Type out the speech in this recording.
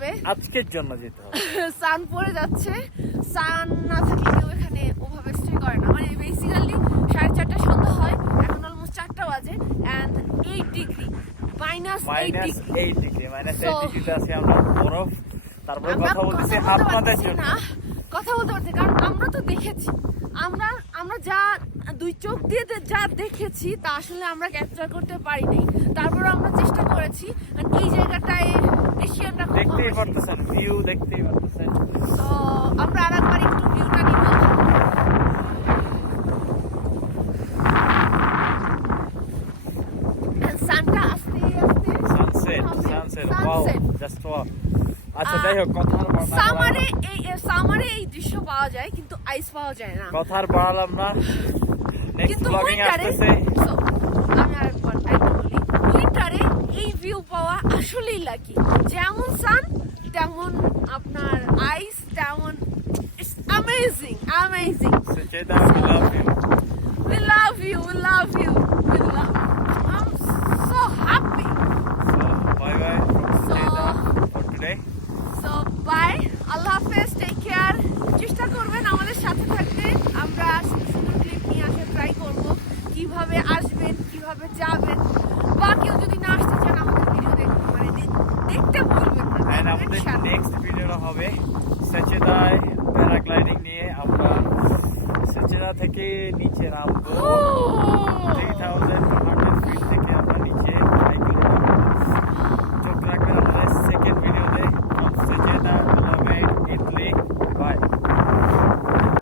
হবে, আজকের জন্য যেতে হবে। সান পড়ে যাচ্ছে, সান না থাকলে কেউ এখানে ওভাবে স্টে করে না। মানে বেসিক্যালি 4:30 সন্ধ্যা হয়, এখন অলমোস্ট 4টা বাজে, and 8 degree, -8 degree. -8 degree, -8 So, ডিগ্রিতে আছে আমরা, বরফ। তারপরে আমরা কথা বলতেছি কথা হাত বলতে পাতার পারছি জন্য। না, কথা বলতে পারছি, কারণ আমরা তো দেখেছি, আমরা যা দুই চোখ দিয়ে যা দেখেছি তা আসলে আমরা ক্যাপচার করতে পারিনি। তারপর আমরা চেষ্টা করেছি, আর এই জায়গাটায় এশিয়ানরা খুব দেখতেই কম আসে। পারতেছেন, ভিউ দেখতেই পারতেছেন। তো আমরা আরেকবার একটু ভিউটা নিব। সানটা আস্তে আস্তে সানসেট, ওয়াও, জাস্ট ওয়াও। আচ্ছা যাই হোক, সামারে এই দৃশ্য পাওয়া যায়, কিন্তু আইস পাওয়া যায় না। কথা আর বাড়ালাম না, নেক্সট কিন্তু ব্লগিং আসতেছে। আমি আরেকবার বলি, উইন্টারে এই ভিউ পাওয়া আসলেই লাকি। যেমন সান, তেমন আপনার আইস, তেমন it's amazing. Sucheta, we love you. We love you. I'm so happy. So bye bye from Sucheta for today. So bye, আল্লাহ হাফেজ, টেক কেয়ার। চেষ্টা করবেন আমাদের সাথে থাকতে, আমরা সুন্দর ক্লিপ নিয়ে আসার ট্রাই করব। কিভাবে আসবেন, কিভাবে যাবেন, বা কেউ যদি না আসতে চান আমাদের ভিডিও দেখতে ভুলবেন না। And আমাদের নেক্সট ভিডিওটা হবে সুচেতায় প্যারাগ্লাইডিং নিয়ে। আমরা সুচেতা থেকে নিচে নামবো।